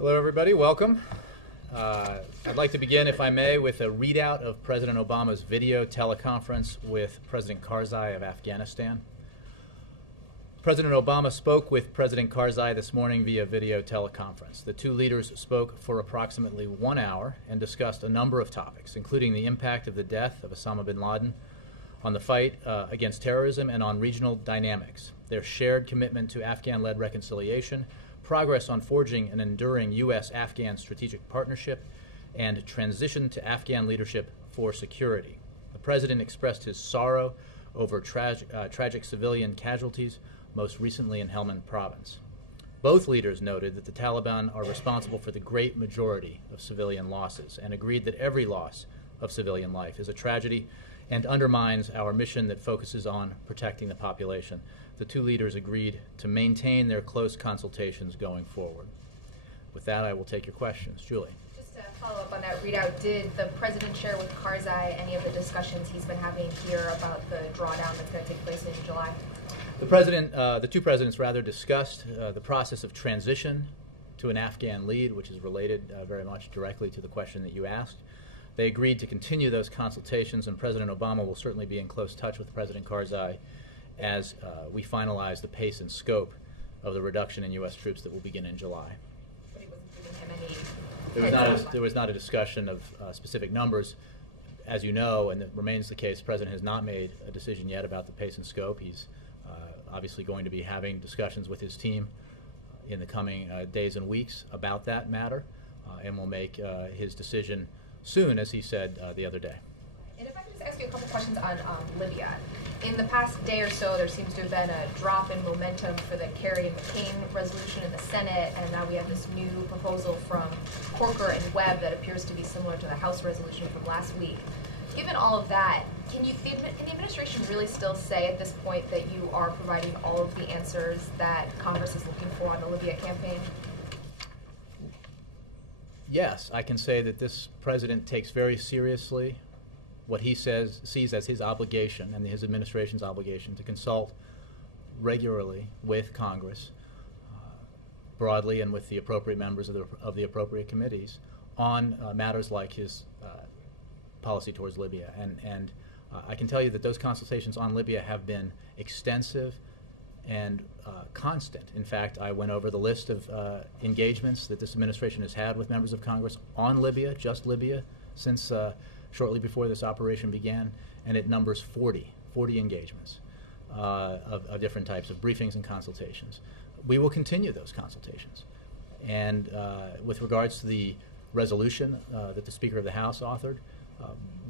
Hello, everybody. Welcome. I'd like to begin, if I may, with a readout of President Obama's video teleconference with President Karzai of Afghanistan. President Obama spoke with President Karzai this morning via video teleconference. The two leaders spoke for approximately 1 hour and discussed a number of topics, including the impact of the death of Osama bin Laden on the fight against terrorism and on regional dynamics, their shared commitment to Afghan-led reconciliation, progress on forging an enduring U.S.-Afghan strategic partnership, and transition to Afghan leadership for security. The President expressed his sorrow over tragic civilian casualties, most recently in Helmand Province. Both leaders noted that the Taliban are responsible for the great majority of civilian losses and agreed that every loss of civilian life is a tragedy and undermines our mission that focuses on protecting the population. The two leaders agreed to maintain their close consultations going forward. With that, I will take your questions. Julie. Just to follow up on that readout, did the President share with Karzai any of the discussions he's been having here about the drawdown that's going to take place in July? The two presidents discussed the process of transition to an Afghan lead, which is related very much directly to the question that you asked. They agreed to continue those consultations, and President Obama will certainly be in close touch with President Karzai as we finalize the pace and scope of the reduction in U.S. troops that will begin in July. But he wasn't giving him any There was not a discussion of specific numbers. As you know, and it remains the case, the President has not made a decision yet about the pace and scope. He's obviously going to be having discussions with his team in the coming days and weeks about that matter, and will make his decision soon, as he said the other day. And if I could just ask you a couple questions on Libya. In the past day or so, there seems to have been a drop in momentum for the Kerry and McCain resolution in the Senate, and now we have this new proposal from Corker and Webb that appears to be similar to the House resolution from last week. Given all of that, can the administration really still say at this point that you are providing all of the answers that Congress is looking for on the Libya campaign? Yes, I can say that this president takes very seriously what he sees as his obligation and his administration's obligation to consult regularly with Congress, broadly, and with the appropriate members of the appropriate committees on matters like his policy towards Libya. And I can tell you that those consultations on Libya have been extensive and constant. In fact, I went over the list of engagements that this administration has had with members of Congress on Libya, just Libya, since shortly before this operation began, and it numbers 40 engagements of different types of briefings and consultations. We will continue those consultations. And with regards to the resolution that the Speaker of the House authored,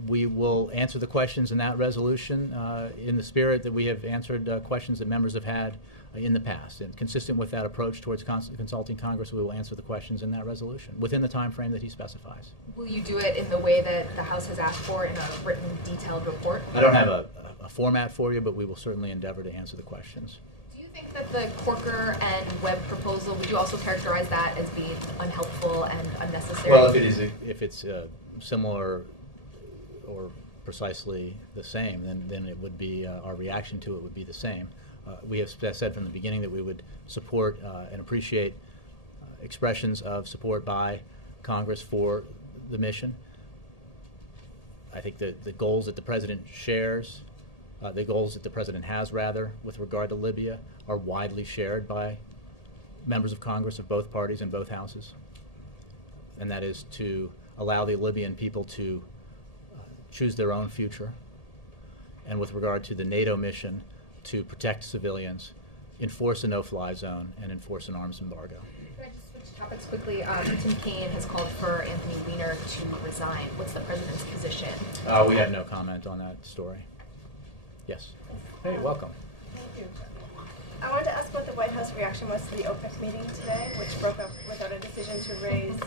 we will answer the questions in that resolution in the spirit that we have answered questions that members have had in the past. And consistent with that approach towards consulting Congress, we will answer the questions in that resolution within the time frame that he specifies. Will you do it in the way that the House has asked for in a written, detailed report? I don't have a format for you, but we will certainly endeavor to answer the questions. Do you think that the Corker and Webb proposal, would you also characterize that as being unhelpful and unnecessary? Well, if it's similar or precisely the same, then it would be our reaction to it would be the same. We have said from the beginning that we would support and appreciate expressions of support by Congress for the mission. I think that the goals that the President shares, the goals that the President has with regard to Libya, are widely shared by members of Congress of both parties and both houses. And that is to allow the Libyan people to choose their own future, and with regard to the NATO mission, to protect civilians, enforce a no-fly zone, and enforce an arms embargo. Can I just switch topics quickly? Tim Kaine has called for Anthony Weiner to resign. What's the President's position? We have no comment on that story. Yes. Hey, welcome. Thank you. I wanted to ask what the White House reaction was to the OPEC meeting today, which broke up without a decision to raise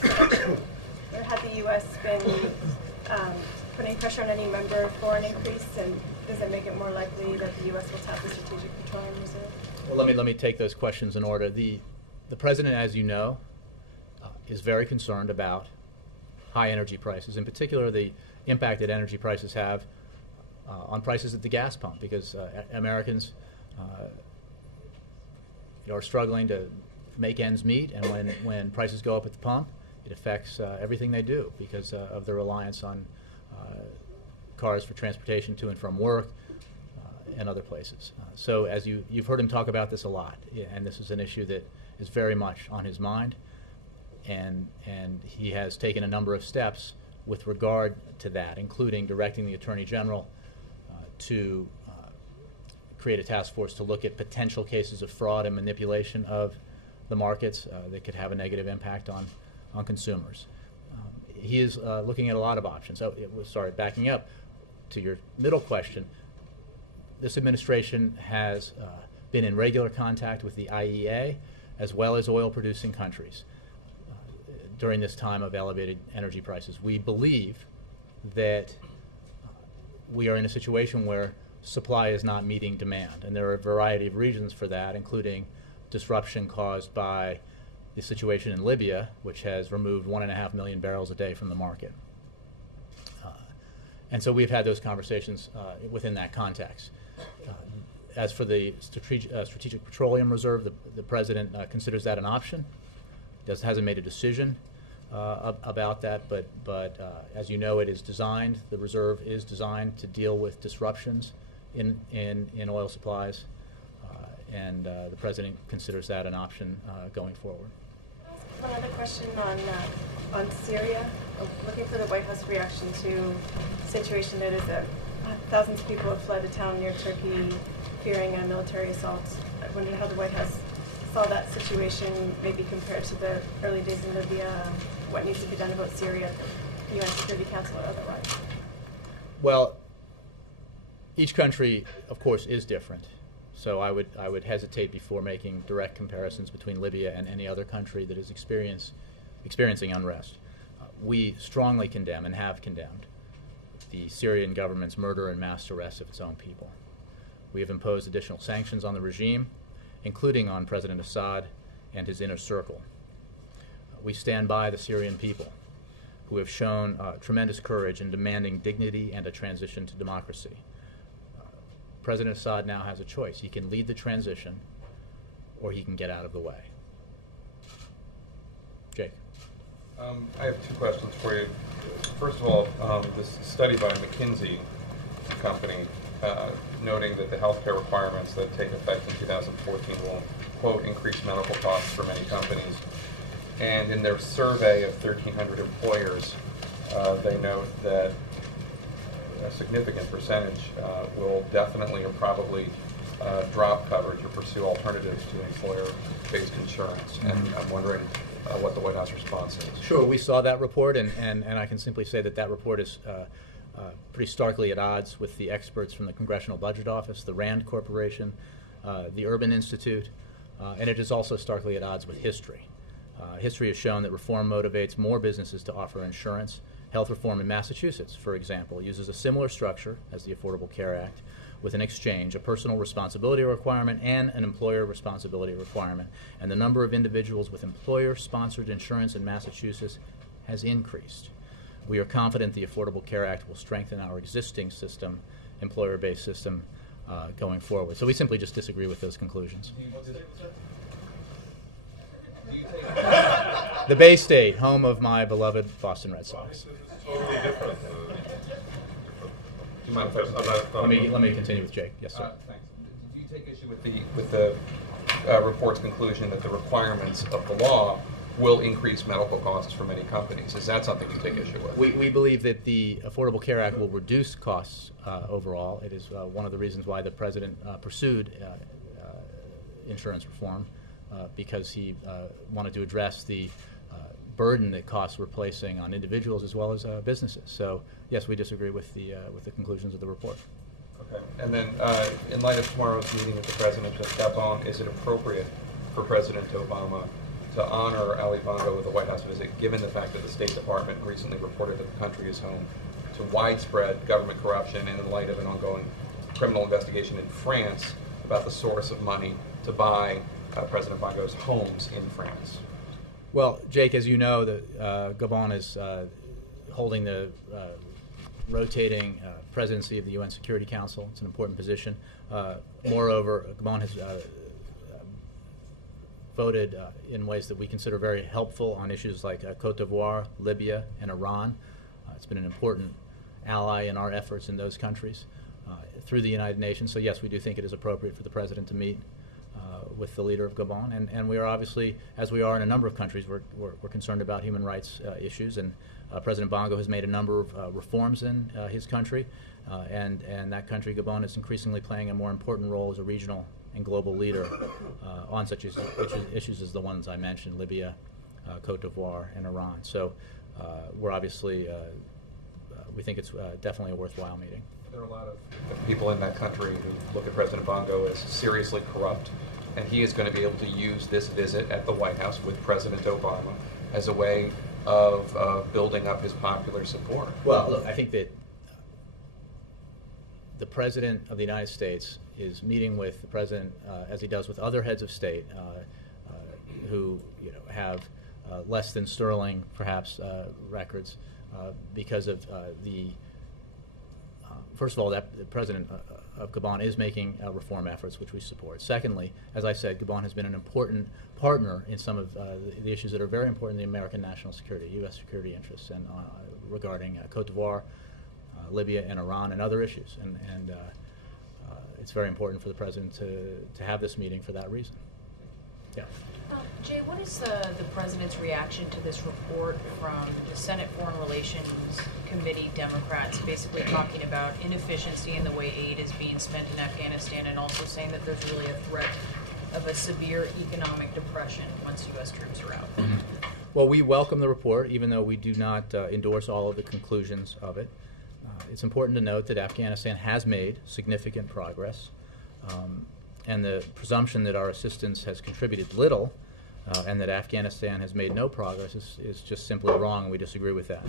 production. Or had the U.S. been putting pressure on any member for an increase, and does it make it more likely that the U.S. will tap the Strategic Petroleum Reserve? Well, let me take those questions in order. The President, as you know, is very concerned about high energy prices, in particular the impact that energy prices have on prices at the gas pump, because Americans are struggling to make ends meet, and when prices go up at the pump, it affects everything they do because of their reliance on cars for transportation to and from work and other places. So as you've heard him talk about this a lot, and this is an issue that is very much on his mind, and he has taken a number of steps with regard to that, including directing the Attorney General to create a task force to look at potential cases of fraud and manipulation of the markets that could have a negative impact on consumers. He is looking at a lot of options. Sorry, backing up to your middle question, this administration has been in regular contact with the IEA as well as oil-producing countries during this time of elevated energy prices. We believe that we are in a situation where supply is not meeting demand, and there are a variety of reasons for that, including disruption caused by the situation in Libya, which has removed 1.5 million barrels a day from the market. And so we've had those conversations within that context. As for the Strategic Petroleum Reserve, the President considers that an option. Hasn't made a decision about that, but as you know, it is designed, the reserve is designed to deal with disruptions in oil supplies, and the President considers that an option going forward. One other question on Syria. Looking for the White House reaction to a situation that is thousands of people have fled a town near Turkey fearing a military assault. I wonder how the White House saw that situation, maybe compared to the early days in Libya, what needs to be done about Syria at the UN Security Council or otherwise. Well, each country, of course, is different. So I would hesitate before making direct comparisons between Libya and any other country that is experiencing unrest. We strongly condemn and have condemned the Syrian government's murder and mass arrest of its own people. We have imposed additional sanctions on the regime, including on President Assad and his inner circle. We stand by the Syrian people, who have shown tremendous courage in demanding dignity and a transition to democracy. President Assad now has a choice. He can lead the transition, or he can get out of the way. Jake. I have two questions for you. First of all, this study by McKinsey Company noting that the healthcare requirements that take effect in 2014 will, quote, increase medical costs for many companies. And in their survey of 1,300 employers, they note that a significant percentage will definitely or probably drop coverage or pursue alternatives to employer-based insurance. And I'm wondering what the White House response is. Sure, we saw that report, and I can simply say that report is pretty starkly at odds with the experts from the Congressional Budget Office, the RAND Corporation, the Urban Institute, and it is also starkly at odds with history. History has shown that reform motivates more businesses to offer insurance. Health reform in Massachusetts, for example, uses a similar structure as the Affordable Care Act with an exchange, a personal responsibility requirement and an employer responsibility requirement. And the number of individuals with employer-sponsored insurance in Massachusetts has increased. We are confident the Affordable Care Act will strengthen our existing system, employer-based system, going forward. So we simply just disagree with those conclusions. The Bay State, home of my beloved Boston Red Sox. Totally different. Do you mind if Let me continue with Jake. Yes, sir. Thanks. Do you take issue with the report's conclusion that the requirements of the law will increase medical costs for many companies? Is that something you take issue with? We believe that the Affordable Care Act will reduce costs overall. It is one of the reasons why the President pursued insurance reform, because he wanted to address the burden that costs were placing on individuals as well as businesses. So yes, we disagree with the conclusions of the report. Okay. And then in light of tomorrow's meeting with the President of Gabon, is it appropriate for President Obama to honor Ali Bongo with a White House visit, given the fact that the State Department recently reported that the country is home to widespread government corruption, and in light of an ongoing criminal investigation in France about the source of money to buy President Bongo's homes in France? Well, Jake, as you know, Gabon is holding the rotating presidency of the UN Security Council. It's an important position. Moreover, Gabon has voted in ways that we consider very helpful on issues like Cote d'Ivoire, Libya, and Iran. It's been an important ally in our efforts in those countries through the United Nations. So yes, we do think it is appropriate for the President to meet with the leader of Gabon, and we are obviously, as we are in a number of countries, we're concerned about human rights issues, and President Bongo has made a number of reforms in his country, and that country, Gabon, is increasingly playing a more important role as a regional and global leader on such issues as the ones I mentioned, Libya, Cote d'Ivoire, and Iran. So we're obviously, we think it's definitely a worthwhile meeting. There are a lot of people in that country who look at President Bongo as seriously corrupt, and he is going to be able to use this visit at the White House with President Obama as a way of building up his popular support. Well, look, I think that the President of the United States is meeting with the President, as he does with other heads of state, who have less than sterling, perhaps, records because of first of all, that the President of Gabon is making reform efforts, which we support. Secondly, as I said, Gabon has been an important partner in some of the issues that are very important in the American national security, U.S. security interests, and regarding Cote d'Ivoire, Libya, and Iran, and other issues. And it's very important for the President to have this meeting for that reason. Yeah. Jay, what is the President's reaction to this report from the Senate Foreign Relations Committee Democrats basically talking about inefficiency in the way aid is being spent in Afghanistan, and also saying that there's really a threat of a severe economic depression once U.S. troops are out? Mm-hmm. Well, we welcome the report, even though we do not endorse all of the conclusions of it. It's important to note that Afghanistan has made significant progress. And the presumption that our assistance has contributed little and that Afghanistan has made no progress is just simply wrong, and we disagree with that.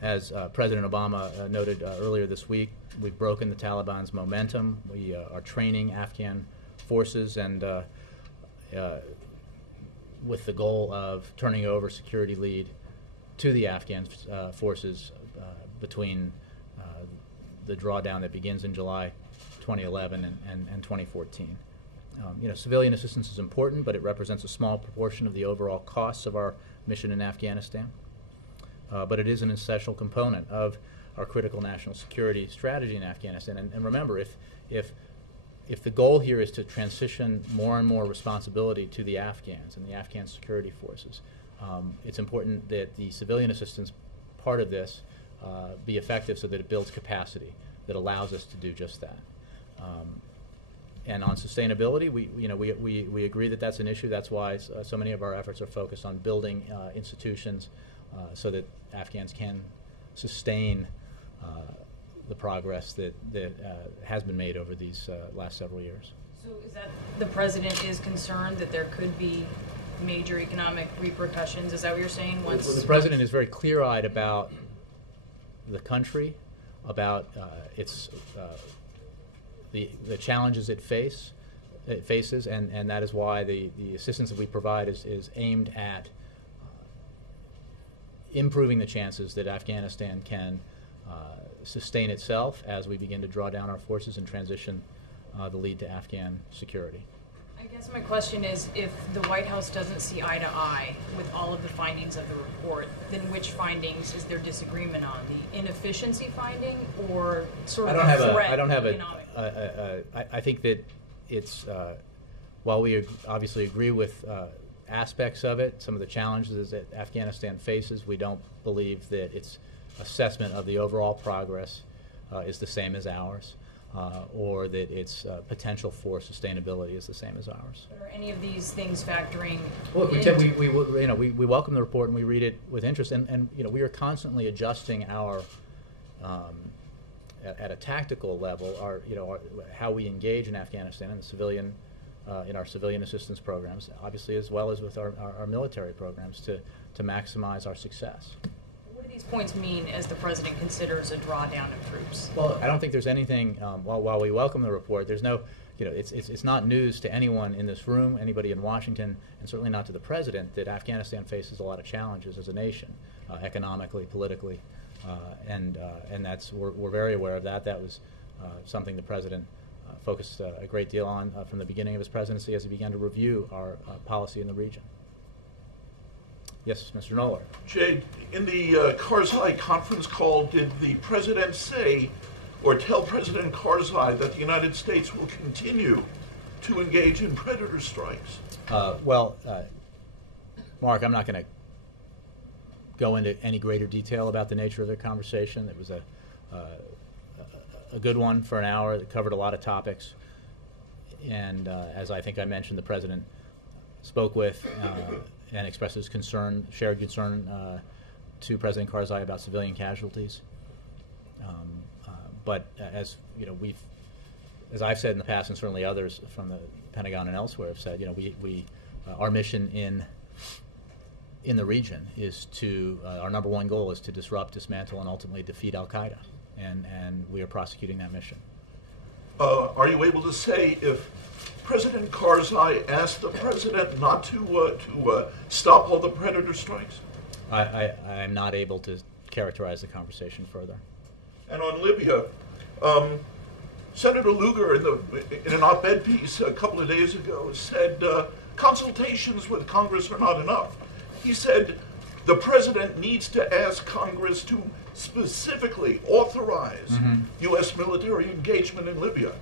As President Obama noted earlier this week, we've broken the Taliban's momentum. We are training Afghan forces, and with the goal of turning over security lead to the Afghan forces between the drawdown that begins in July 2011 and 2014. Civilian assistance is important, but it represents a small proportion of the overall costs of our mission in Afghanistan. But it is an essential component of our critical national security strategy in Afghanistan. And remember, if the goal here is to transition more and more responsibility to the Afghans and the Afghan security forces, it's important that the civilian assistance part of this be effective so that it builds capacity that allows us to do just that. And on sustainability, we agree that that's an issue. That's why so many of our efforts are focused on building institutions so that Afghans can sustain the progress that has been made over these last several years. So is that the President is concerned that there could be major economic repercussions? Is that what you're saying? Well, the President is very clear-eyed about the country, about its the challenges it faces, and that is why the assistance that we provide is aimed at improving the chances that Afghanistan can sustain itself as we begin to draw down our forces and transition the lead to Afghan security. I guess my question is, if the White House doesn't see eye to eye with all of the findings of the report, then which findings is there disagreement on? The inefficiency finding, or sort of the threat? I don't have I think that it's while we obviously agree with aspects of it, some of the challenges that Afghanistan faces, we don't believe that its assessment of the overall progress is the same as ours. Or that its potential for sustainability is the same as ours. Are any of these things factoring? Well, we welcome the report and we read it with interest, and we are constantly adjusting our at a tactical level how we engage in Afghanistan and the civilian in our civilian assistance programs, obviously, as well as with our military programs to maximize our success. What do these points mean as the President considers a drawdown of troops? Well, I don't think there's anything, while we welcome the report, there's no, it's not news to anyone in this room, anybody in Washington, and certainly not to the President, that Afghanistan faces a lot of challenges as a nation, economically, politically, and that's, we're very aware of that. That was something the President focused a great deal on from the beginning of his presidency as he began to review our policy in the region. Yes, Mr. Noller. Jay, in the Karzai conference call, did the president say or tell President Karzai that the United States will continue to engage in predator strikes? Mark, I'm not going to go into any greater detail about the nature of their conversation. It was a good one for an hour that covered a lot of topics. And as I think I mentioned, the president spoke with and expressed his concern, shared concern to President Karzai about civilian casualties. But as you know, as I've said in the past, and certainly others from the Pentagon and elsewhere have said, our mission in the region is to our number one goal is to disrupt, dismantle, and ultimately defeat Al Qaeda, and we are prosecuting that mission. Are you able to say if President Karzai asked the president not to stop all the predator strikes? I'm not able to characterize the conversation further. And on Libya, Senator Lugar in an op-ed piece a couple of days ago said consultations with Congress are not enough. He said the president needs to ask Congress to specifically authorize U.S. military engagement in Libya.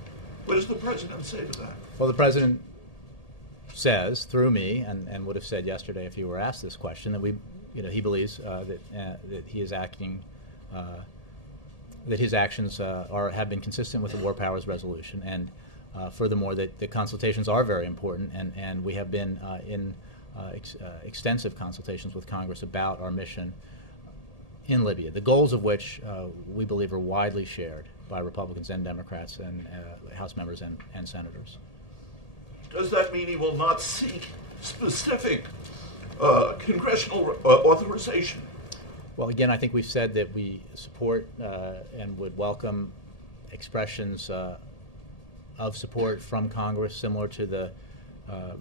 What does the president say to that? Well, the president says, through me, and would have said yesterday if he were asked this question, that he believes that he is acting, that his actions have been consistent with the War Powers Resolution, and furthermore that the consultations are very important, and we have been in extensive consultations with Congress about our mission in Libya, the goals of which we believe are widely shared by Republicans and Democrats and House members and senators. Does that mean he will not seek specific congressional authorization? Well, again, I think we've said that we support and would welcome expressions of support from Congress similar to the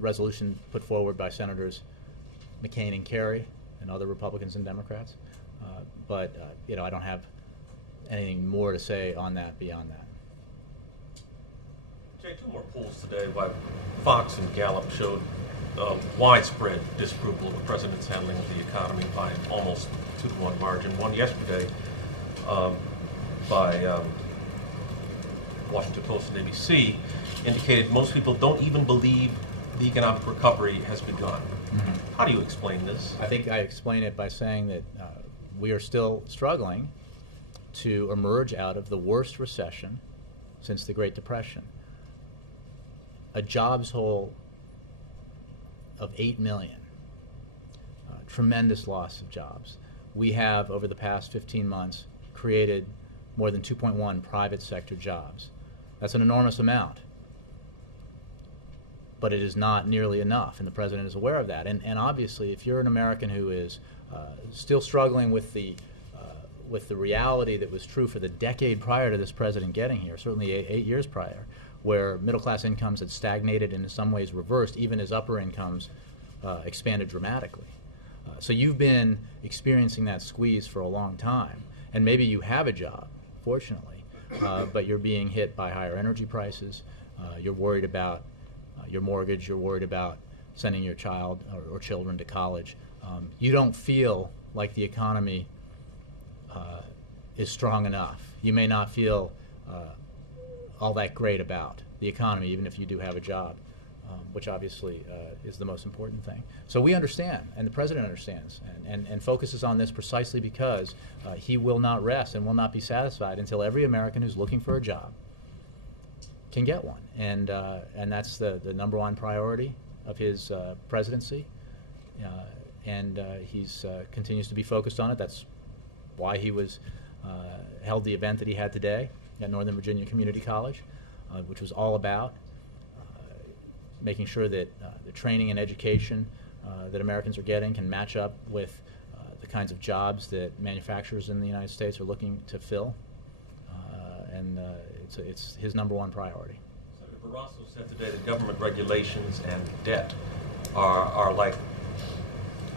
resolution put forward by Senators McCain and Kerry and other Republicans and Democrats. But I don't have anything more to say on that beyond that. Jay, two more polls today by Fox and Gallup showed widespread disapproval of the president's handling of the economy by almost 2-to-1 margin. One yesterday by Washington Post and ABC indicated most people don't even believe the economic recovery has begun. How do you explain this? I think I explain it by saying that we are still struggling to emerge out of the worst recession since the Great Depression. A jobs hole of 8 million, tremendous loss of jobs. We have, over the past 15 months, created more than 2.1 private sector jobs. That's an enormous amount, but it is not nearly enough, and the president is aware of that. And obviously, if you're an American who is still struggling with the reality that was true for the decade prior to this president getting here, certainly 8 years prior, where middle-class incomes had stagnated and in some ways reversed, even as upper incomes expanded dramatically. So you've been experiencing that squeeze for a long time, and maybe you have a job, fortunately, but you're being hit by higher energy prices. You're worried about your mortgage. You're worried about sending your child or children to college. You don't feel like the economy is strong enough. You may not feel all that great about the economy, even if you do have a job, which obviously is the most important thing. So we understand, and the president understands, and focuses on this precisely because he will not rest and will not be satisfied until every American who's looking for a job can get one. And that's the number one priority of his presidency. And he's continues to be focused on it. That's why he was held the event that he had today at Northern Virginia Community College, which was all about making sure that the training and education that Americans are getting can match up with the kinds of jobs that manufacturers in the United States are looking to fill. And it's his number one priority. Senator Barrasso said today that government regulations and debt are like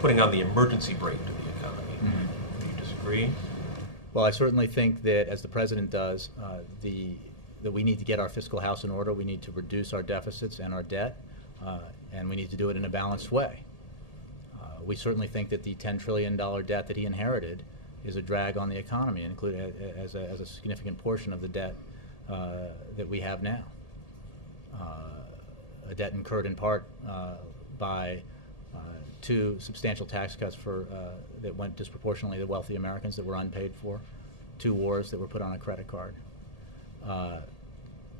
putting on the emergency brake to the economy. Do you disagree? Well, I certainly think that, as the president does, the that we need to get our fiscal house in order. We need to reduce our deficits and our debt, and we need to do it in a balanced way. We certainly think that the $10 trillion debt that he inherited is a drag on the economy, including as a significant portion of the debt that we have now. A debt incurred in part by two substantial tax cuts that went disproportionately to wealthy Americans that were unpaid for, 2 wars that were put on a credit card.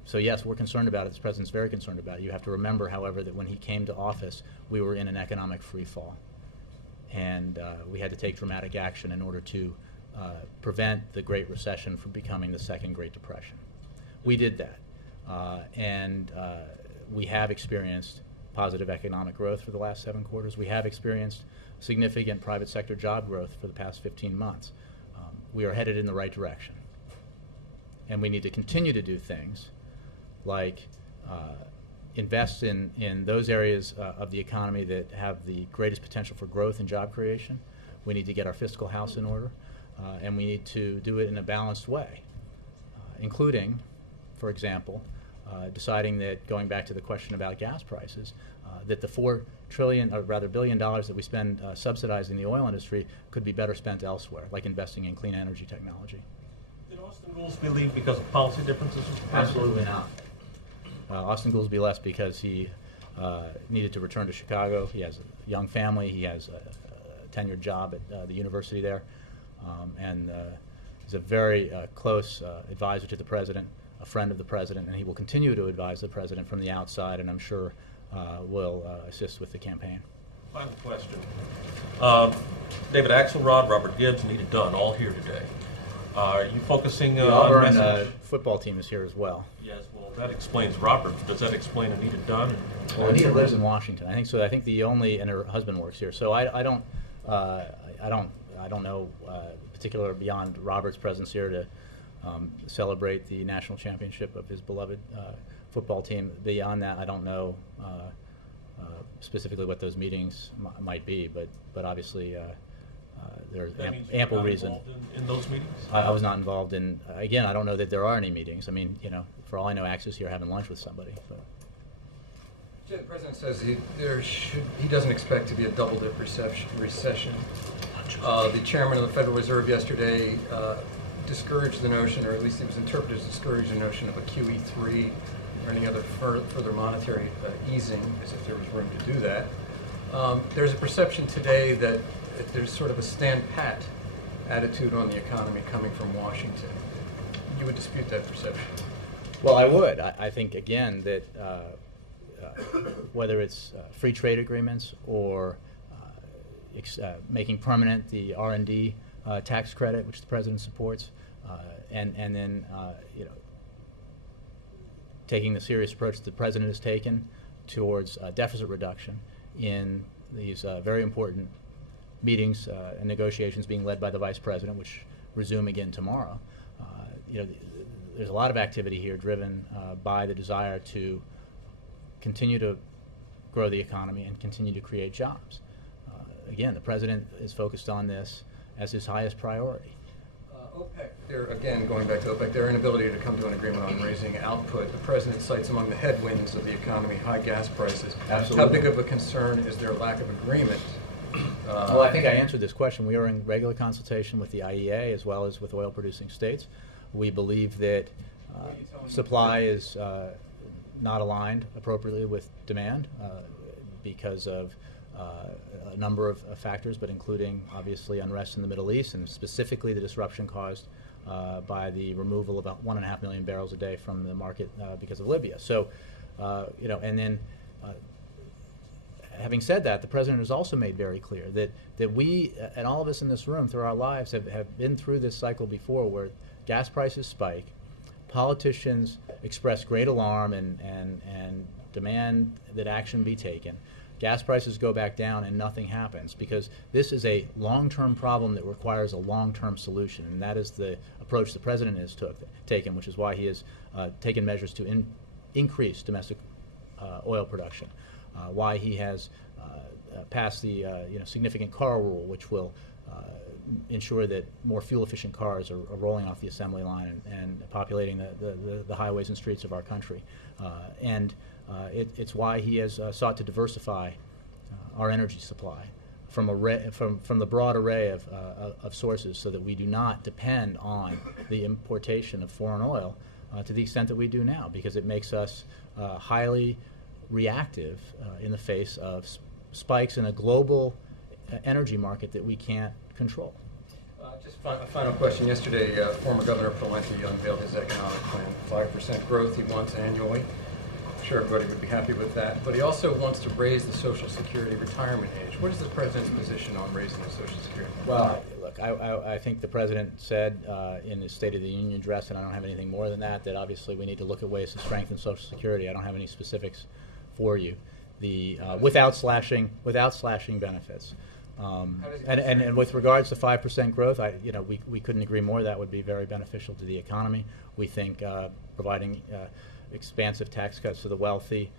So yes, we're concerned about it. This president's very concerned about it. You have to remember, however, that when he came to office, we were in an economic free fall. And we had to take dramatic action in order to prevent the Great Recession from becoming the second Great Depression. We did that. And we have experienced positive economic growth for the last 7 quarters. We have experienced significant private sector job growth for the past 15 months. We are headed in the right direction. And we need to continue to do things like invest in those areas of the economy that have the greatest potential for growth and job creation. We need to get our fiscal house in order, and we need to do it in a balanced way, including, for example, deciding that, going back to the question about gas prices, that the $4 trillion, or rather $1 billion that we spend subsidizing the oil industry could be better spent elsewhere, like investing in clean energy technology. Did Austin Goolsbee leave because of policy differences? Absolutely not. Austin Goolsbee left because he needed to return to Chicago. He has a young family. He has a tenured job at the university there, and he's a very close advisor to the president, a friend of the president, and he will continue to advise the president from the outside, and I'm sure will assist with the campaign. Final question. David Axelrod, Robert Gibbs, Anita Dunn, all here today. Are you focusing the on Auburn message? Football team is here as well. Yes, well, that explains Robert. Does that explain Anita Dunn? Well, Anita lives in Washington. I think so. I think and her husband works here. So I don't know particular beyond Robert's presence here to celebrate the national championship of his beloved football team. Beyond that, I don't know specifically what those meetings might be. But obviously. There's ample reason. In those meetings? I was not involved in. Again, I don't know that there are any meetings. I mean, for all I know, Axe is here having lunch with somebody. But. The president says he doesn't expect to be a double-dip recession. The chairman of the Federal Reserve yesterday discouraged the notion, or at least it was interpreted as discouraged the notion of a QE3 or any other further monetary easing, as if there was room to do that. There's a perception today that there's sort of a stand-pat attitude on the economy coming from Washington. You would dispute that perception? Well, I would. I think, again, that whether it's free trade agreements or making permanent the R&D tax credit, which the president supports, and then taking the serious approach that the president has taken towards deficit reduction in these very important meetings and negotiations being led by the vice president, which resume again tomorrow. There's a lot of activity here driven by the desire to continue to grow the economy and continue to create jobs. Again, the president is focused on this as his highest priority. OPEC, again, going back to OPEC, their inability to come to an agreement on raising output. The president cites among the headwinds of the economy high gas prices. Absolutely. How big of a concern is their lack of agreement? Well, I think I answered this question. We are in regular consultation with the IEA as well as with oil-producing states. We believe that supply is not aligned appropriately with demand because of a number of factors, but including obviously unrest in the Middle East and specifically the disruption caused by the removal of about 1.5 million barrels a day from the market because of Libya. So, and then having said that, the president has also made very clear that we, and all of us in this room through our lives, have been through this cycle before where gas prices spike, politicians express great alarm and demand that action be taken. Gas prices go back down and nothing happens because this is a long-term problem that requires a long-term solution, and that is the approach the president has taken, which is why he has taken measures to increase domestic oil production, why he has passed the significant car rule, which will ensure that more fuel-efficient cars are rolling off the assembly line and populating the highways and streets of our country. It's why he has sought to diversify our energy supply from the broad array of sources, so that we do not depend on the importation of foreign oil to the extent that we do now, because it makes us highly reactive in the face of spikes in a global energy market that we can't control. Just a final question. Yesterday, former Governor Pawlenty unveiled his economic plan. 5% growth he wants annually. I'm sure everybody would be happy with that. But he also wants to raise the Social Security retirement age. What is the President's position on raising the Social Security? Well, look, I think the President said in his State of the Union address, and I don't have anything more than that obviously we need to look at ways to strengthen Social Security. I don't have any specifics for you. Without slashing benefits. And with regards to 5% growth, we couldn't agree more. That would be very beneficial to the economy. We think providing expansive tax cuts to the wealthy,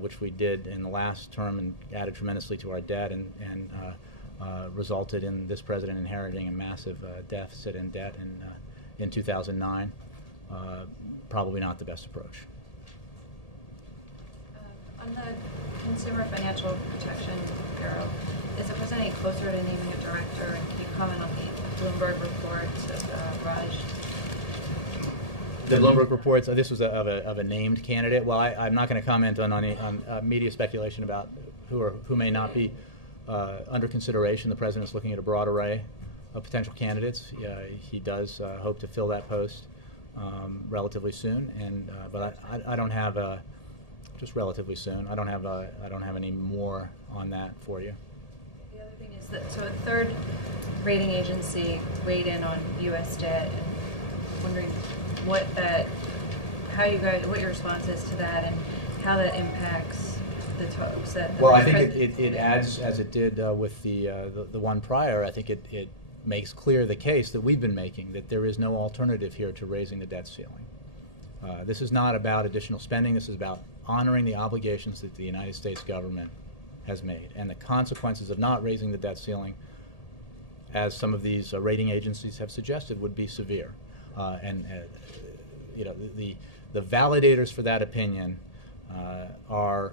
which we did in the last term and added tremendously to our debt, and resulted in this president inheriting a massive deficit and debt in 2009. Probably not the best approach. On the Consumer Financial Protection Bureau, is the President any closer to naming a director? And can you comment on the Bloomberg reports of Raj? The Bloomberg reports, this was of a named candidate. Well, I'm not going to comment on media speculation about who may not be under consideration. The President's looking at a broad array of potential candidates. He does hope to fill that post relatively soon, but I don't have just relatively soon. I don't have any more on that for you. The other thing is that a third rating agency weighed in on U.S. debt, and I'm wondering what your response is to that, and how that impacts the talks that. Well, I think it adds, as it did with the one prior. I think it makes clear the case that we've been making, that there is no alternative here to raising the debt ceiling. This is not about additional spending. This is about honoring the obligations that the United States government has made, and the consequences of not raising the debt ceiling, as some of these rating agencies have suggested, would be severe. The validators for that opinion are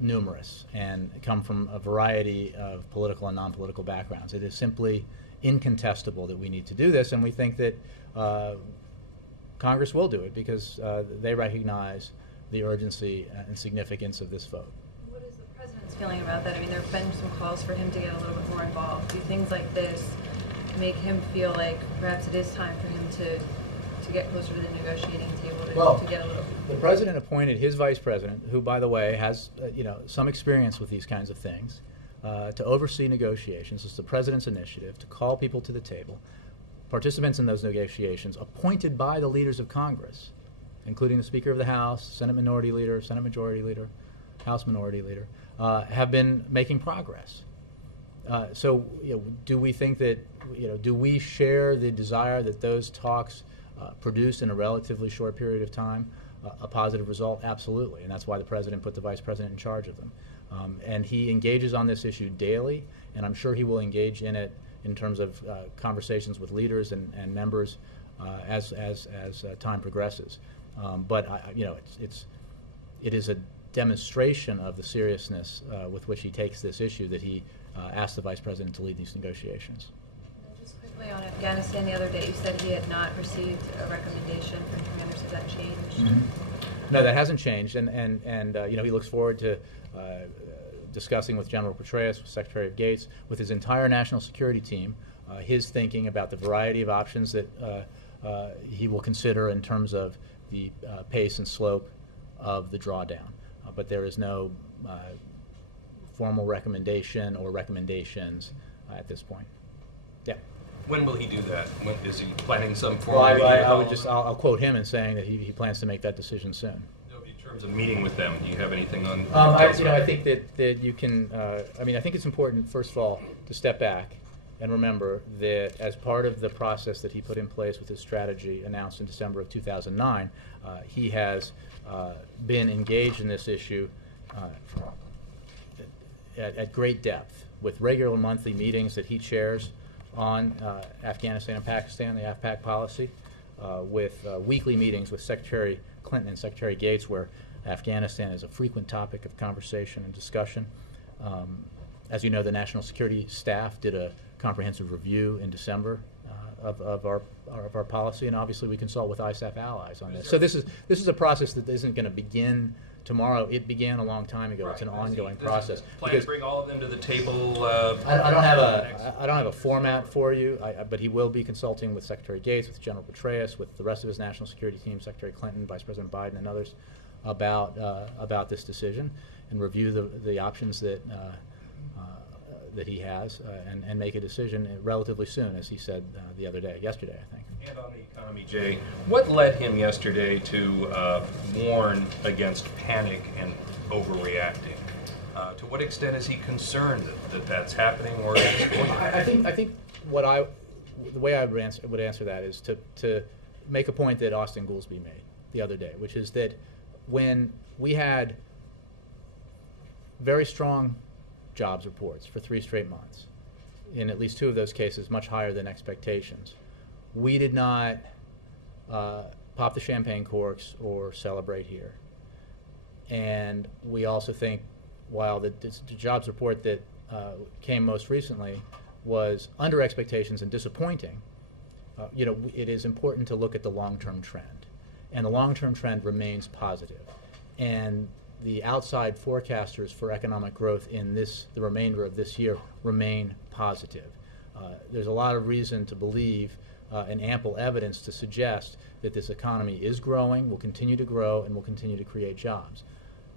numerous and come from a variety of political and non-political backgrounds. It is simply incontestable that we need to do this, and we think that Congress will do it because they recognize the urgency and significance of this vote. What is the President's feeling about that? I mean, there have been some calls for him to get a little bit more involved. Do things like this make him feel like perhaps it is time for him to get closer to the negotiating table, to get a little... The President appointed his Vice President, who, by the way, has some experience with these kinds of things, to oversee negotiations. It's the President's initiative to call people to the table. Participants in those negotiations, appointed by the leaders of Congress, including the Speaker of the House, Senate Minority Leader, Senate Majority Leader, House Minority Leader, have been making progress. So, do we think that, do we share the desire that those talks produce in a relatively short period of time a positive result? Absolutely, and that's why the President put the Vice President in charge of them. And he engages on this issue daily, and I'm sure he will engage in it in terms of conversations with leaders and members as time progresses. But it is a demonstration of the seriousness with which he takes this issue that he asked the Vice President to lead these negotiations. And just quickly on Afghanistan, the other day you said he had not received a recommendation from commanders. Has that changed? Mm-hmm. No, that hasn't changed, and he looks forward to discussing with General Petraeus, with Secretary of Gates, with his entire national security team, his thinking about the variety of options that he will consider in terms of the pace and slope of the drawdown. But there is no formal recommendation or recommendations at this point. Yeah. When will he do that? When is he planning some form? Well, I'll quote him in saying that he plans to make that decision soon. In terms of meeting with them, do you have anything on? I think that you can. I think it's important, first of all, to step back and remember that as part of the process that he put in place with his strategy announced in December of 2009, he has been engaged in this issue at great depth with regular monthly meetings that he chairs on Afghanistan and Pakistan, the AFPAC policy, with weekly meetings with Secretary Clinton and Secretary Gates, where Afghanistan is a frequent topic of conversation and discussion. As you know, the National Security Staff did a comprehensive review in December of our policy, and obviously we consult with ISAF allies on this. So this is a process that isn't going to begin tomorrow. It began a long time ago. Right. It's an ongoing process. Plan to bring all of them to the table. I don't have a format for you, but he will be consulting with Secretary Gates, with General Petraeus, with the rest of his national security team, Secretary Clinton, Vice President Biden, and others about this decision, and review the options that he has, and make a decision relatively soon, as he said yesterday, I think. And on the economy, Jay, what led him yesterday to warn against panic and overreacting? To what extent is he concerned that that's happening, or is it going to happen? I think the way I would answer that is to make a point that Austin Goolsbee made the other day, which is that when we had very strong jobs reports for 3 straight months, in at least 2 of those cases much higher than expectations, we did not pop the champagne corks or celebrate here. And we also think, while the jobs report that came most recently was under expectations and disappointing, it is important to look at the long-term trend. And the long-term trend remains positive. And the outside forecasters for economic growth in the remainder of this year remain positive. There's a lot of reason to believe and ample evidence to suggest that this economy is growing, will continue to grow, and will continue to create jobs.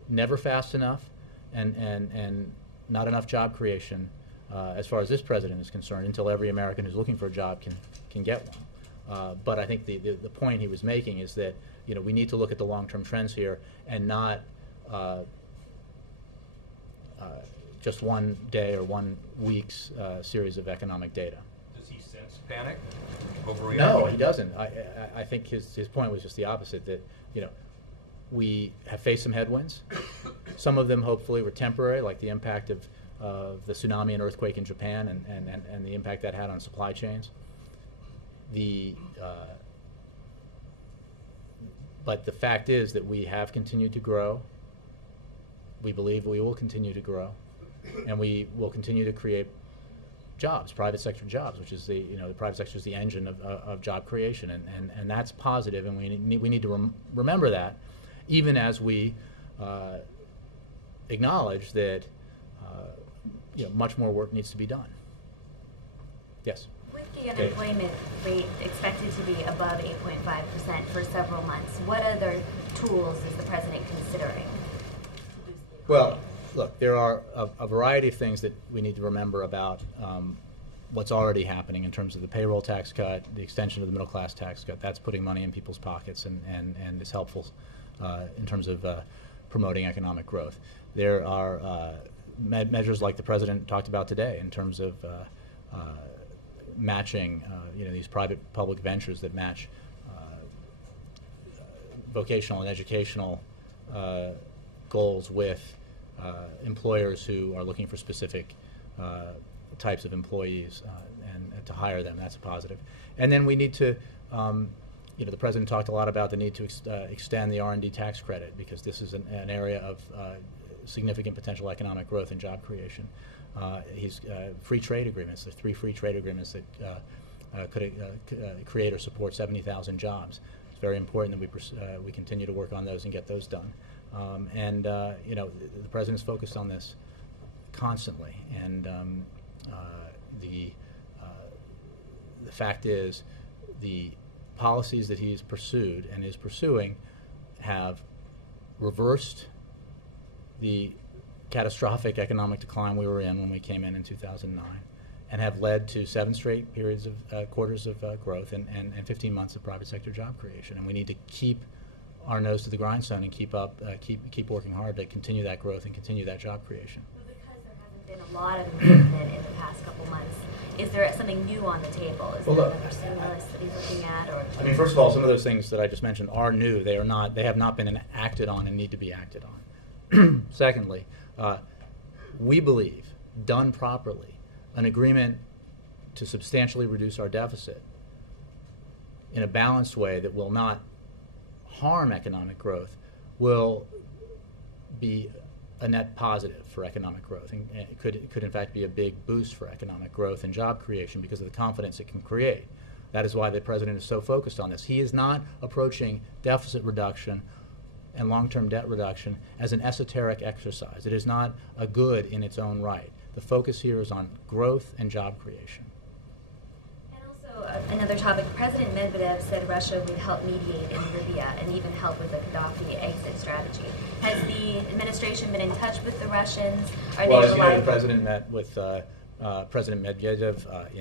Never fast enough, and not enough job creation as far as this president is concerned, until every American who's looking for a job can get one. But I think the point he was making is that we need to look at the long-term trends here, and not just one day or 1 week's series of economic data. Does he sense panic? Overreacting? No, he doesn't. I think his point was just the opposite, that we have faced some headwinds. Some of them hopefully were temporary, like the impact of the tsunami and earthquake in Japan, and the impact that had on supply chains. But the fact is that we have continued to grow. We believe we will continue to grow, and we will continue to create jobs, private sector jobs, which is the private sector is the engine of job creation, and that's positive, and we need to remember that, even as we acknowledge that much more work needs to be done. Yes. With the unemployment rate expected to be above 8.5% for several months, what other tools is the president considering? Well, look, there are a variety of things that we need to remember about what's already happening in terms of the payroll tax cut, the extension of the middle class tax cut. That's putting money in people's pockets and is helpful in terms of promoting economic growth. There are measures like the president talked about today in terms of matching these private-public ventures that match vocational and educational goals with employers who are looking for specific types of employees and to hire them. That's a positive. And then we need to, the president talked a lot about the need to extend the R&D tax credit, because this is an area of significant potential economic growth and job creation. Free trade agreements. There's 3 free trade agreements that could create or support 70,000 jobs. It's very important that we continue to work on those and get those done. The president's focused on this constantly, and the fact is, the policies that he's pursued and is pursuing have reversed the catastrophic economic decline we were in when we came in 2009, and have led to 7 straight quarters of growth and 15 months of private sector job creation. And we need to keep our nose to the grindstone and keep working hard to continue that growth and continue that job creation. But because there hasn't been a lot of improvement in the past couple months, is there something new on the table? Is there another stimulus that he's looking at? Or first of all, some of those things that I just mentioned are new. They have not been acted on and need to be acted on. Secondly, we believe, done properly, an agreement to substantially reduce our deficit in a balanced way that will not harm economic growth will be a net positive for economic growth, and it could in fact be a big boost for economic growth and job creation because of the confidence it can create. That is why the president is so focused on this. He is not approaching deficit reduction and long-term debt reduction as an esoteric exercise. It is not a good in its own right. The focus here is on growth and job creation. And also, another topic, President Medvedev said Russia would help mediate in Libya and even help with the Gaddafi exit strategy. Has the administration been in touch with the Russians? Are Well, they as you know, relying? the president met with President Medvedev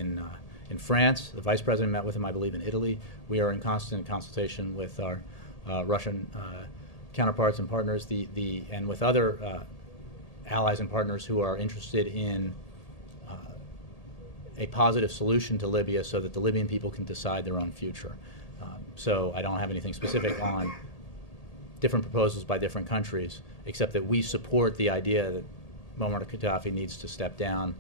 in France. The vice president met with him, I believe, in Italy. We are in constant consultation with our Russian counterparts and partners, and with other allies and partners who are interested in a positive solution to Libya so that the Libyan people can decide their own future. So I don't have anything specific on different proposals by different countries, except that we support the idea that Muammar Gaddafi needs to step down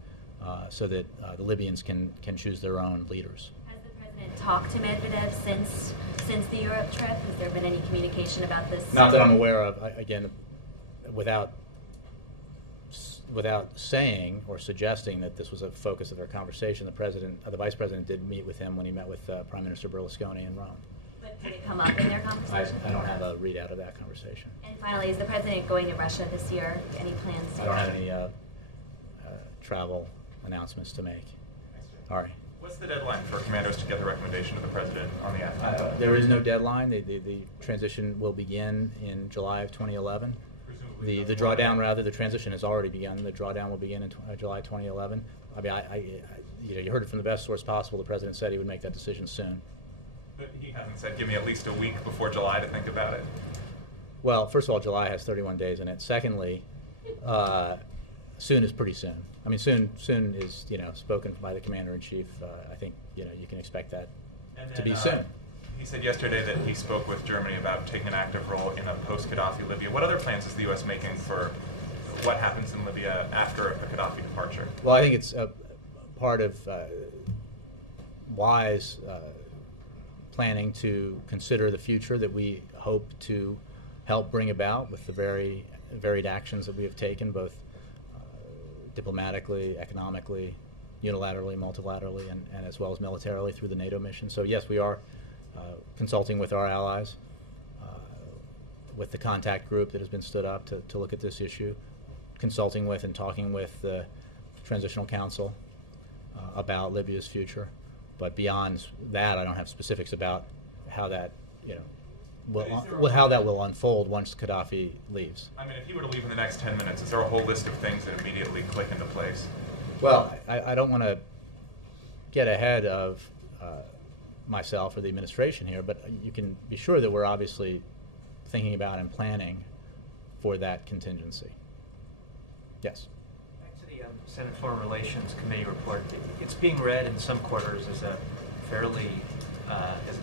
so that the Libyans can choose their own leaders. Has the president talked to Medvedev since the Europe trip? Has there been any communication about this? Not that I'm aware of. Again, without saying or suggesting that this was a focus of their conversation, the vice president did meet with him when he met with Prime Minister Berlusconi in Rome. But did it come up in their conversation? I don't have a readout of that conversation. And finally, is the president going to Russia this year? Any plans to? I don't have any travel announcements to make. All right. What's the deadline for commanders to get the recommendation to the president on the Afghan? There is no deadline. The transition will begin in July of 2011. The drawdown, rather, the transition has already begun. The drawdown will begin in July 2011. I mean, you heard it from the best source possible. The president said he would make that decision soon. But he hasn't said, give me at least a week before July to think about it? Well, first of all, July has 31 days in it. Secondly, soon is pretty soon. I mean, soon is, spoken by the commander-in-chief. I think, you can expect that to be soon. He said yesterday that he spoke with Germany about taking an active role in a post-Gaddafi Libya. What other plans is the U.S. making for what happens in Libya after a Gaddafi departure? Well, I think it's a part of wise planning to consider the future that we hope to help bring about with the very varied actions that we have taken, both diplomatically, economically, unilaterally, multilaterally, and as well as militarily through the NATO mission. So yes, we are consulting with our allies, with the contact group that has been stood up to look at this issue, consulting with and talking with the Transitional Council about Libya's future. But beyond that, I don't have specifics about how that, how that will unfold once Gaddafi leaves. I mean, if he were to leave in the next 10 minutes, is there a whole list of things that immediately click into place? Well, I don't want to get ahead of myself or the administration here, but you can be sure that we're obviously thinking about and planning for that contingency. Yes? Back to the Senate Foreign Relations Committee report. It's being read in some quarters as a fairly,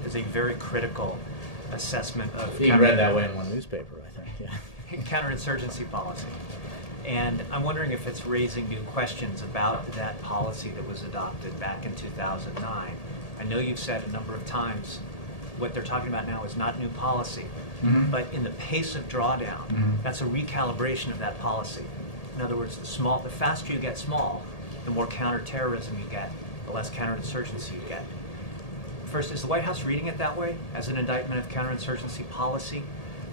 as a very critical assessment of being read that way in one newspaper, I think. Yeah. Counterinsurgency policy. And I'm wondering if it's raising new questions about that policy that was adopted back in 2009. I know you've said a number of times what they're talking about now is not new policy, but in the pace of drawdown, that's a recalibration of that policy. In other words, the faster you get small, the more counterterrorism you get, the less counterinsurgency you get. First, is the White House reading it that way, as an indictment of counterinsurgency policy,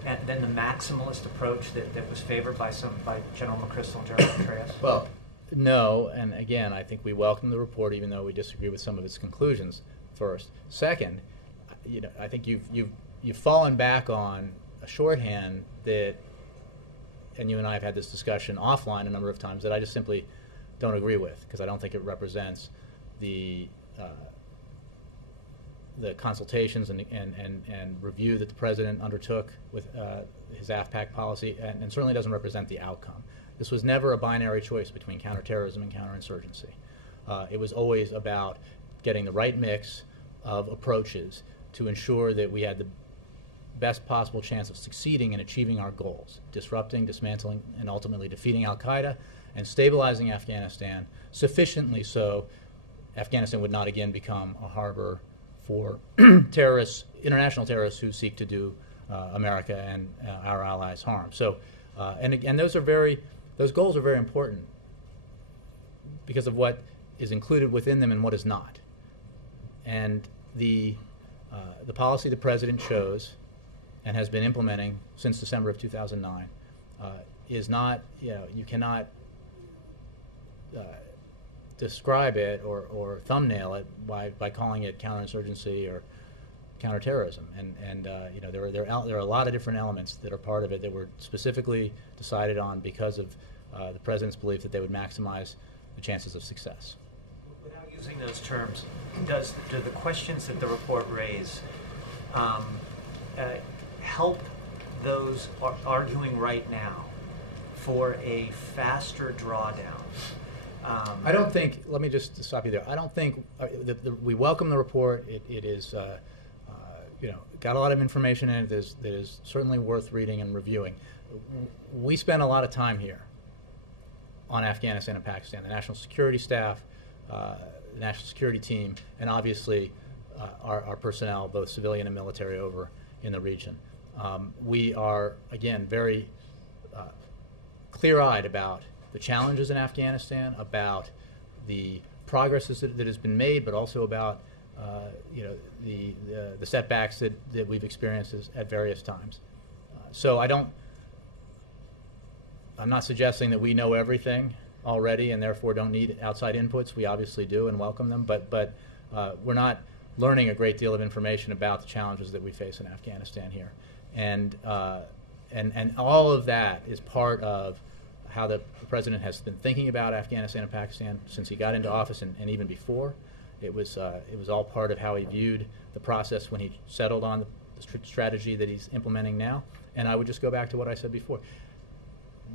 and then the maximalist approach that was favored by General McChrystal and General Petraeus? Well, no, and again, I think we welcome the report, even though we disagree with some of its conclusions. First, second, I think you've fallen back on a shorthand that, and you and I have had this discussion offline a number of times, that I just simply don't agree with, because I don't think it represents the consultations and review that the president undertook with his AFPAC policy, and certainly doesn't represent the outcome. This was never a binary choice between counterterrorism and counterinsurgency. It was always about getting the right mix of approaches to ensure that we had the best possible chance of succeeding in achieving our goals, disrupting, dismantling, and ultimately defeating al-Qaeda and stabilizing Afghanistan sufficiently so Afghanistan would not again become a harbor for terrorists, international terrorists who seek to do America and our allies harm. So, and again, those goals are very important because of what is included within them and what is not. And the policy the president chose and has been implementing since December of 2009 is not, you cannot describe it or thumbnail it by calling it counterinsurgency or counterterrorism. And there are a lot of different elements that are part of it that were specifically decided on because of the president's belief that they would maximize the chances of success. Without using those terms, do the questions that the report raise help those arguing right now for a faster drawdown? I don't think, let me just stop you there. I don't think, we welcome the report. It is, got a lot of information in it that is certainly worth reading and reviewing. We spend a lot of time here on Afghanistan and Pakistan, the national security staff, the national security team, and obviously our personnel, both civilian and military, over in the region. We are, again, very clear-eyed about the challenges in Afghanistan, about the progress that has been made, but also about the setbacks that we've experienced at various times. So I'm not suggesting that we know everything already and therefore don't need outside inputs. We obviously do and welcome them, but we're not learning a great deal of information about the challenges that we face in Afghanistan here. And all of that is part of how the president has been thinking about Afghanistan and Pakistan since he got into office and even before. It was all part of how he viewed the process when he settled on the strategy that he's implementing now. And I would just go back to what I said before.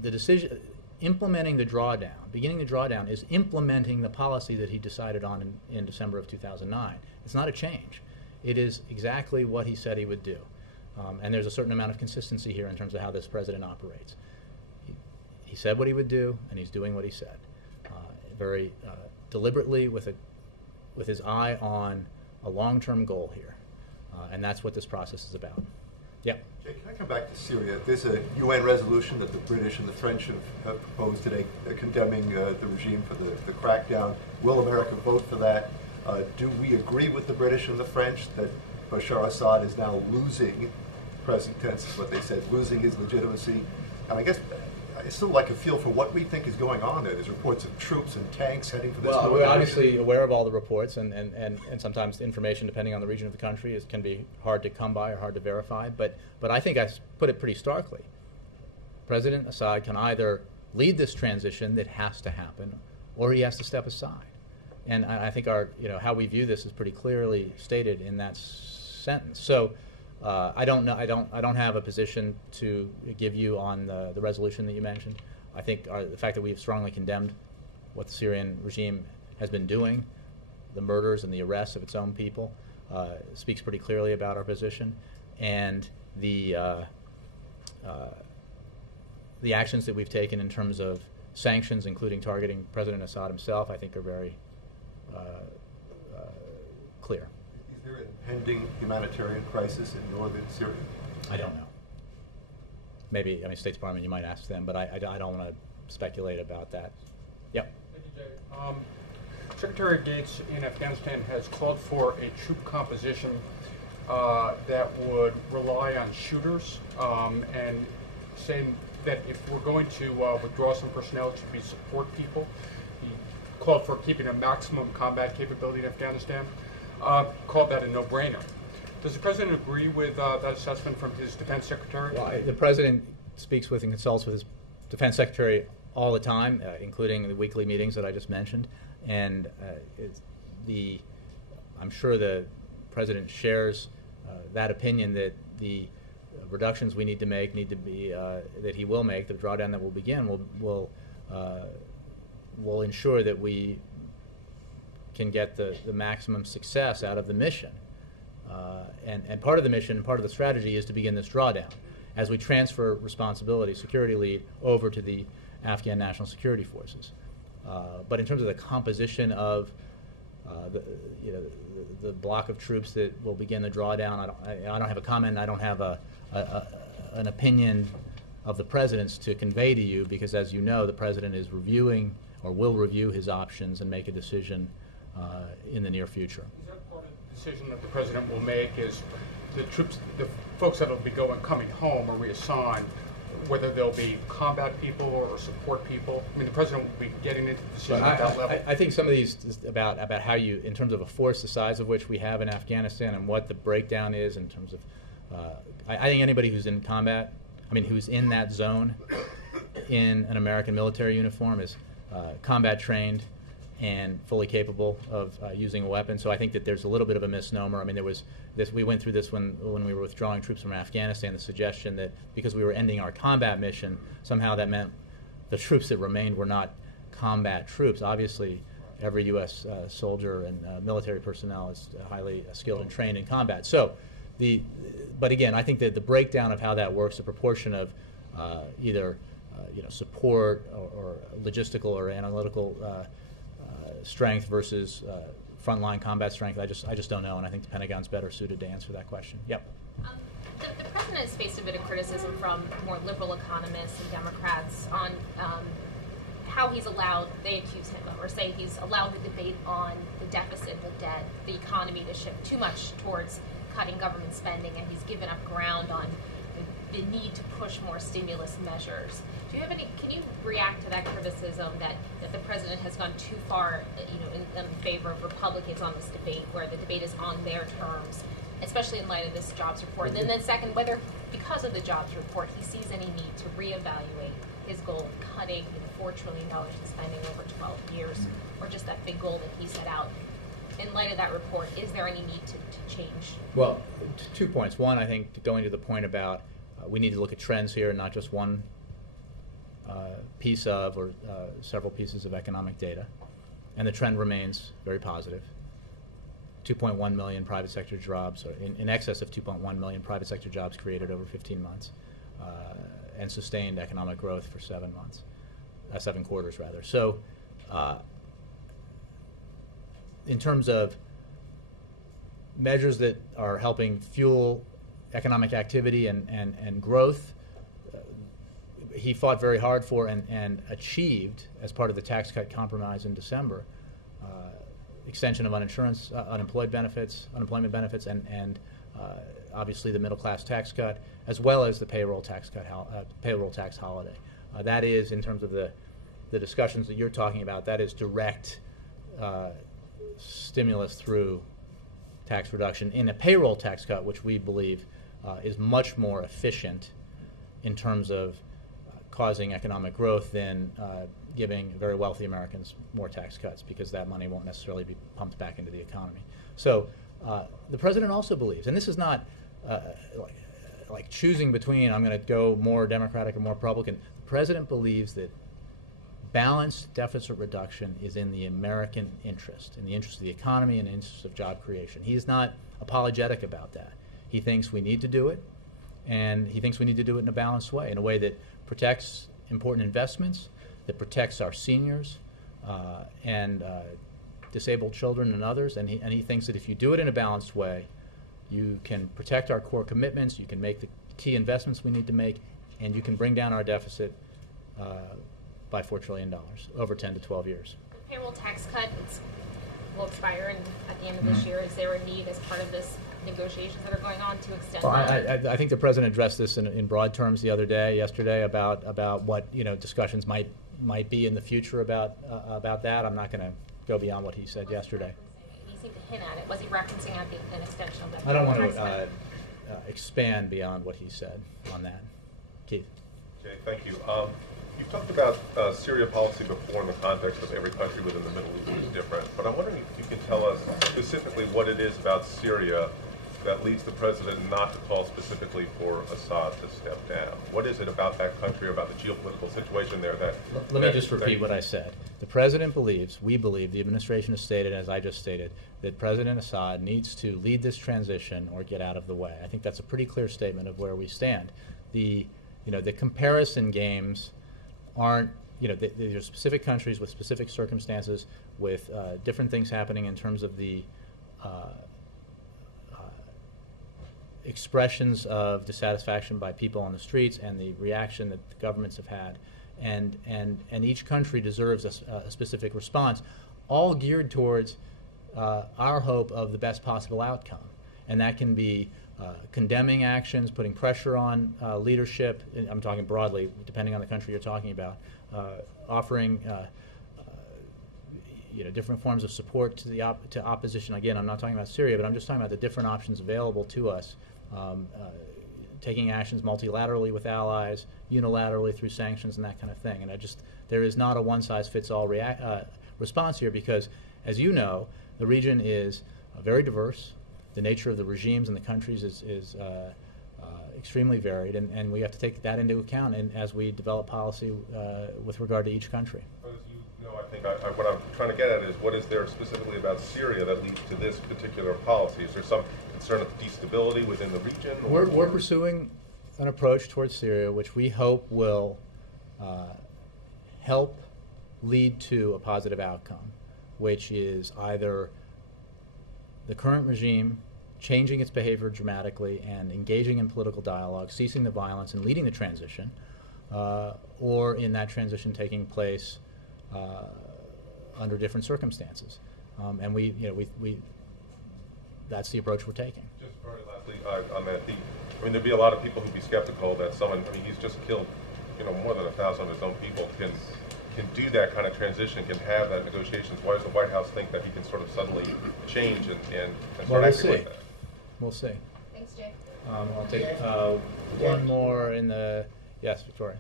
The decision, implementing the drawdown, beginning the drawdown, is implementing the policy that he decided on in December of 2009. It's not a change. It is exactly what he said he would do. And there's a certain amount of consistency here in terms of how this president operates. He said what he would do, and he's doing what he said, very deliberately with his eye on a long-term goal here, and that's what this process is about. Yeah. Jay, can I come back to Syria? There's a UN resolution that the British and the French have proposed today condemning the regime for the crackdown. Will America vote for that? Do we agree with the British and the French that Bashar Assad is now losing, present tense is what they said, losing his legitimacy? And I guess I still like a feel for what we think is going on there. There's reports of troops and tanks heading for this. Well, we're obviously aware of all the reports, and sometimes the information, depending on the region of the country, can be hard to come by or hard to verify. But I think I put it pretty starkly. President Assad can either lead this transition that has to happen, or he has to step aside. And I think how we view this is pretty clearly stated in that sentence. So. I don't know. I don't have a position to give you on the resolution that you mentioned. I think the fact that we have strongly condemned what the Syrian regime has been doing, the murders and the arrests of its own people, speaks pretty clearly about our position, and the actions that we've taken in terms of sanctions, including targeting President Assad himself, I think are very clear. Is there an impending humanitarian crisis in northern Syria? I don't know. Maybe, State Department, you might ask them, but I don't want to speculate about that. Yep. Thank you, Jay. Secretary Gates in Afghanistan has called for a troop composition that would rely on shooters and saying that if we're going to withdraw some personnel, it should be support people. He called for keeping a maximum combat capability in Afghanistan. Called that a no-brainer. Does the president agree with that assessment from his defense secretary? Well, the president speaks with and consults with his defense secretary all the time, including the weekly meetings that I just mentioned. And I'm sure the president shares that opinion that the reductions we need to make need to be that he will make. The drawdown that will begin will ensure that we can get the maximum success out of the mission. And part of the mission, part of the strategy is to begin this drawdown as we transfer responsibility, security lead, over to the Afghan National Security Forces. But in terms of the composition of the block of troops that will begin the drawdown. I don't have a comment. I don't have an opinion of the president's to convey to you, because, as you know, the president is reviewing or will review his options and make a decision in the near future. Is that part of the decision that the president will make? Is the troops, the folks that will be coming home or reassigned, whether they'll be combat people or support people? I mean, the president will be getting into the decision at that level. I think some of these is about how you, in terms of a force the size of which we have in Afghanistan and what the breakdown is in terms of, I think anybody who's in combat, who's in that zone in an American military uniform is combat trained and fully capable of using a weapon. So I think that there's a little bit of a misnomer. There was this, we went through this when we were withdrawing troops from Afghanistan, the suggestion that because we were ending our combat mission, somehow that meant the troops that remained were not combat troops. Obviously, every U.S. soldier and military personnel is highly skilled and trained in combat. So, but again, I think that the breakdown of how that works, the proportion of either support or logistical or analytical strength versus frontline combat strength, I just don't know, and I think the Pentagon's better suited to answer that question. Yep. The president has faced a bit of criticism from more liberal economists and Democrats on how he's allowed, they accuse him of, or say he's allowed the debate on the deficit, the debt, the economy to shift too much towards cutting government spending, and he's given up ground on the need to push more stimulus measures. Do you have any? Can you react to that criticism that the president has gone too far, in favor of Republicans on this debate, where the debate is on their terms, especially in light of this jobs report? And then second, whether because of the jobs report he sees any need to reevaluate his goal of cutting $4 trillion in spending over 12 years, or just that big goal that he set out. In light of that report, is there any need to change? Well, 2 points. One, I think going to the point about we need to look at trends here and not just one piece of or several pieces of economic data. And the trend remains very positive. 2.1 million private sector jobs, or in excess of 2.1 million private sector jobs created over 15 months, and sustained economic growth for 7 months, 7 quarters rather. So in terms of measures that are helping fuel economic activity and growth, he fought very hard for and achieved, as part of the tax cut compromise in December, extension of unemployment benefits, and obviously the middle class tax cut, as well as the payroll tax holiday. That is, in terms of the discussions that you're talking about, that is direct stimulus through tax reduction in a payroll tax cut, which we believe is much more efficient in terms of causing economic growth than giving very wealthy Americans more tax cuts, because that money won't necessarily be pumped back into the economy. So the president also believes, and this is not like choosing between I'm going to go more Democratic or more Republican. The president believes that balanced deficit reduction is in the American interest, in the interest of the economy and the interest of job creation. He is not apologetic about that. He thinks we need to do it, and he thinks we need to do it in a balanced way, in a way that protects important investments, that protects our seniors and disabled children and others, and he thinks that if you do it in a balanced way, you can protect our core commitments, you can make the key investments we need to make, and you can bring down our deficit by $4 trillion over 10 to 12 years. The payroll tax cut will expire at the end of this year. Is there a need, as part of this negotiations that are going on, to extend that? I think the president addressed this in broad terms yesterday about what discussions might be in the future about that. I'm not going to go beyond what he said yesterday. He seemed to hint at it. Was he referencing at an extension of that? I don't want to expand beyond what he said on that. Keith. Okay, thank you. You've talked about Syria policy before in the context of every country within the Middle East is different, but I'm wondering if you can tell us specifically what it is about Syria that leads the president not to call specifically for Assad to step down. What is it about that country, about the geopolitical situation there that... Let me just repeat what I said. The president believes, we believe, the administration has stated, as I just stated, that President Assad needs to lead this transition or get out of the way. I think that's a pretty clear statement of where we stand. The comparison games aren't, there are specific countries with specific circumstances with different things happening in terms of the expressions of dissatisfaction by people on the streets and the reaction that the governments have had. And each country deserves a specific response, all geared towards our hope of the best possible outcome. And that can be condemning actions, putting pressure on leadership, and I'm talking broadly, depending on the country you're talking about, offering different forms of support to the opposition. Again, I'm not talking about Syria, but I'm just talking about the different options available to us. Taking actions multilaterally with allies, unilaterally through sanctions and that kind of thing. And there is not a one-size-fits-all response here because, as you know, the region is very diverse. The nature of the regimes and the countries is extremely varied, and we have to take that into account as we develop policy with regard to each country. As you know, I think what I'm trying to get at is what is there specifically about Syria that leads to this particular policy? Is there some concern of destability within the region? We're pursuing an approach towards Syria which we hope will help lead to a positive outcome, which is either the current regime changing its behavior dramatically and engaging in political dialogue, ceasing the violence and leading the transition, or in that transition taking place under different circumstances. And that's the approach we're taking. Just very lastly on that, there'd be a lot of people who'd be skeptical that someone, he's just killed, more than 1,000 of his own people, can do that kind of transition, can have that negotiations. Why does the White House think that he can sort of suddenly change and start acting like that? We'll see. Thanks, Jay. I'll take one more in the, yes, Victoria.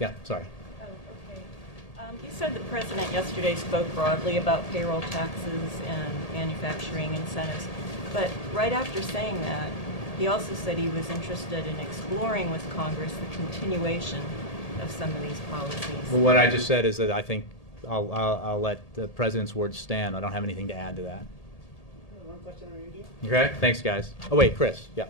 Yeah, sorry. Oh, okay. You said the president yesterday spoke broadly about payroll taxes and manufacturing incentives, but right after saying that, he also said he was interested in exploring with Congress the continuation of some of these policies. Well, what I just said is that I think I'll let the president's words stand. I don't have anything to add to that. One question on you. Okay, thanks, guys. Oh, wait, Chris, yeah.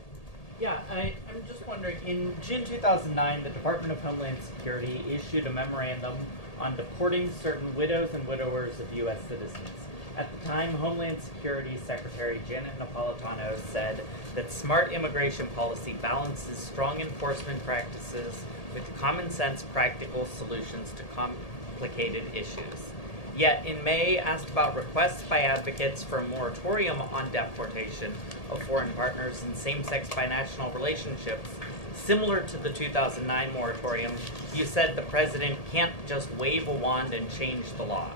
Yeah, I'm just wondering, in June 2009, the Department of Homeland Security issued a memorandum on deporting certain widows and widowers of U.S. citizens. At the time, Homeland Security Secretary Janet Napolitano said that smart immigration policy balances strong enforcement practices with common-sense practical solutions to complicated issues. Yet, in May, asked about requests by advocates for a moratorium on deportation of foreign partners in same-sex binational relationships, similar to the 2009 moratorium, you said the president can't just wave a wand and change the law.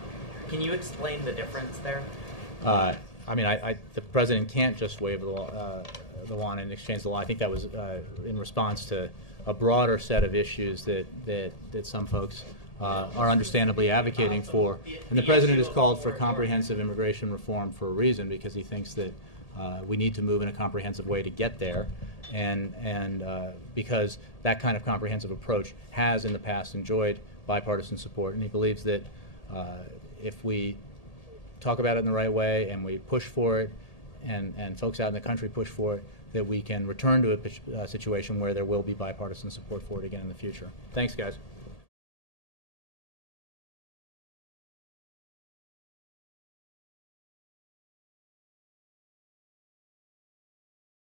Can you explain the difference there? The president can't just wave the wand and exchange the law. I think that was in response to a broader set of issues that some folks are understandably advocating for. And the president has called for comprehensive immigration reform for a reason, because he thinks that we need to move in a comprehensive way to get there, and because that kind of comprehensive approach has in the past enjoyed bipartisan support, and he believes that if we talk about it in the right way and we push for it, and folks out in the country push for it, that we can return to a situation where there will be bipartisan support for it again in the future. Thanks, guys.